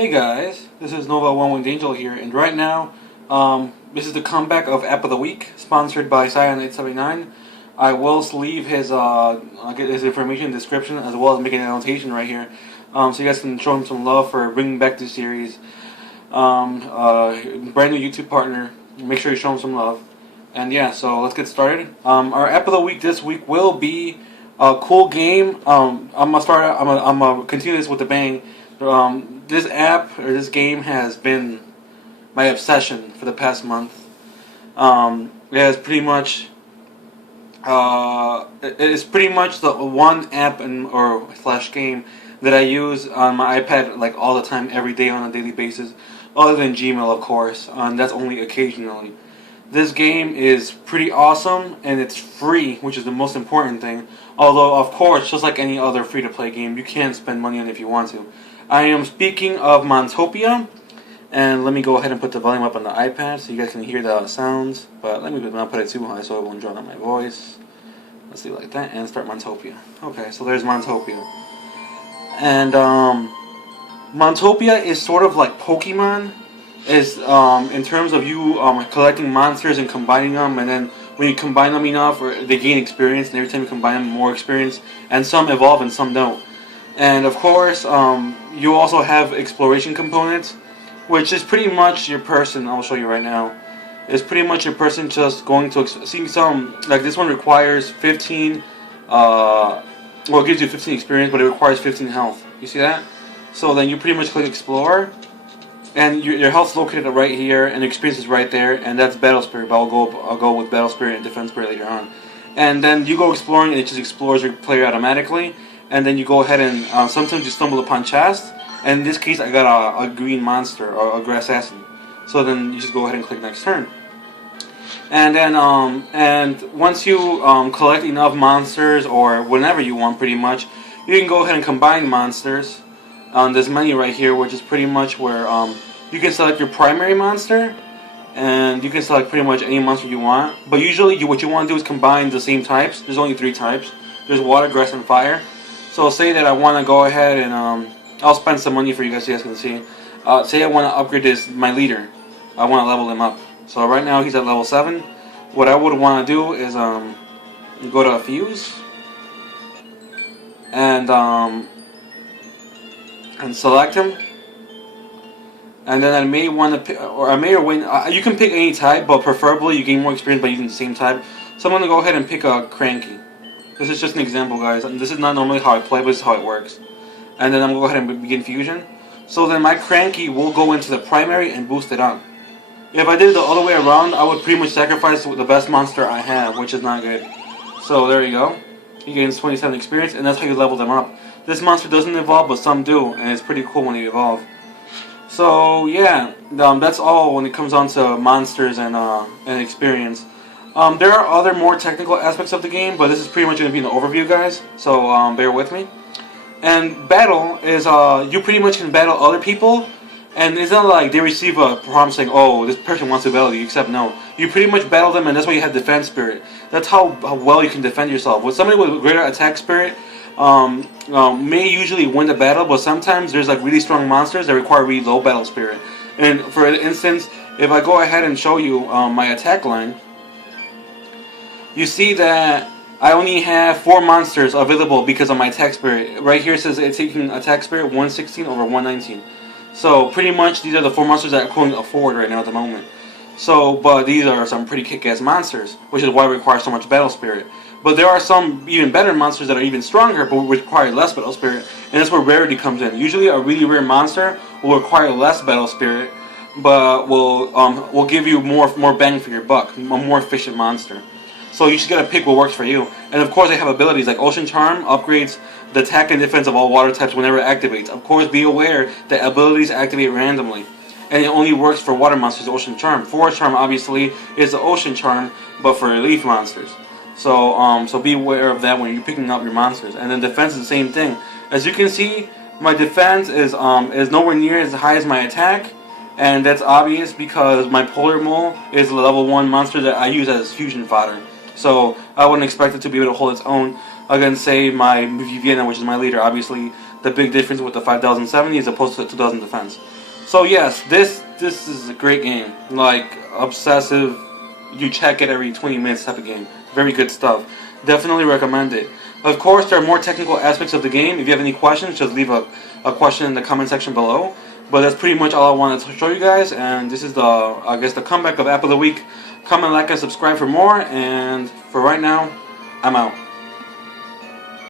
Hey guys, this is Nova One Winged Angel here, and right now, this is the comeback of App of the Week, sponsored by Cyan879. I will leave his information in the description, as well as make an annotation right here, so you guys can show him some love for bringing back this series. Brand new YouTube partner. Make sure you show him some love. And yeah, so let's get started. Our App of the Week this week will be a cool game. I'm gonna continue this with a bang. This app or this game has been my obsession for the past month. It is pretty much the one app or slash game that I use on my iPad like all the time, every day on a daily basis, other than Gmail, of course, and that's only occasionally. This game is pretty awesome, and it's free, which is the most important thing. Although, of course, just like any other free-to-play game, you can spend money on it if you want to. I am speaking of Week-Montopia, and let me go ahead and put the volume up on the iPad so you guys can hear the sounds. But let me not put it too high so it won't drown out my voice. Let's do it like that, and start Week-Montopia. Okay, so there's Week-Montopia. And Week-Montopia is sort of like Pokemon. Is in terms of you collecting monsters and combining them, and then when you combine them enough, they gain experience, and every time you combine them, more experience, and some evolve and some don't. And of course, you also have exploration components, which is pretty much your person. I'll show you right now. Is pretty much your person just going to see some, like this one requires 15. Well, it gives you 15 experience, but it requires 15 health. You see that? So then you pretty much click explore. And your health's located right here, and experience is right there, and that's Battle Spirit. But I'll go with Battle Spirit and Defense Spirit later on. And then you go exploring, and it just explores your player automatically. And then you go ahead and sometimes you stumble upon chests. And in this case, I got a green monster or a grass assassin. So then you just go ahead and click next turn. And then and once you collect enough monsters or whenever you want, pretty much, you can go ahead and combine monsters on this menu right here, which is pretty much where you can select your primary monster, and you can select pretty much any monster you want. But usually what you want to do is combine the same types. There's only 3 types. There's water, grass, and fire. So say that I want to go ahead and I'll spend some money for you guys so you guys can see. Say I want to upgrade my leader. I want to level him up. So right now he's at level 7. What I would want to do is go to Fuse and select him, and then I may want to pick, or I may or win. You can pick any type, but preferably you gain more experience by using the same type. So I'm going to go ahead and pick a Cranky. This is just an example, guys. This is not normally how I play, but this is how it works. And then I'm going to go ahead and begin fusion. So then my Cranky will go into the primary and boost it up. If I did it the other way around, I would pretty much sacrifice the best monster I have, which is not good. So there you go. He gains 27 experience, and that's how you level them up. This monster doesn't evolve, but some do, and it's pretty cool when they evolve. So yeah, that's all when it comes on to monsters and experience. There are other more technical aspects of the game, but this is pretty much going to be an overview, guys. So bear with me. And battle is you pretty much can battle other people, and it's not like they receive a prompt saying, "Oh, this person wants to battle you." Except no, you pretty much battle them, and that's why you have Defense Spirit. That's how well you can defend yourself. With somebody with greater attack spirit, may usually win the battle, but sometimes there's like really strong monsters that require really low battle spirit. And for instance, if I go ahead and show you my attack line, you see that I only have 4 monsters available because of my attack spirit. Right here it says it's taking attack spirit 116 over 119. So pretty much these are the 4 monsters that I'm going to afford right now at the moment. So, but these are some pretty kick-ass monsters, which is why it requires so much battle spirit. But there are some even better monsters that are even stronger, but will require less battle spirit, and that's where rarity comes in. Usually, a really rare monster will require less battle spirit, but will give you more bang for your buck, a more efficient monster. So you just gotta pick what works for you. And of course, they have abilities like Ocean Charm upgrades the attack and defense of all water types whenever it activates. Of course, be aware that abilities activate randomly, and it only works for water monsters. Ocean Charm, Forest Charm, obviously is the Ocean Charm, but for leaf monsters. So so be aware of that when you're picking up your monsters. And then defense is the same thing. As you can see, my defense is nowhere near as high as my attack, and that's obvious because my Polar Mole is a level 1 monster that I use as fusion fodder. So I wouldn't expect it to be able to hold its own against, say, my Vienna, which is my leader. Obviously, the big difference with the 5070 as opposed to the 2000 defense. So yes, this is a great game. Like obsessive, you check it every 20 minutes type of game. Very good stuff. Definitely recommend it. Of course, there are more technical aspects of the game. If you have any questions, just leave a question in the comment section below. But that's pretty much all I wanted to show you guys. And this is the comeback of App of the Week. Comment, like, and subscribe for more. And for right now, I'm out.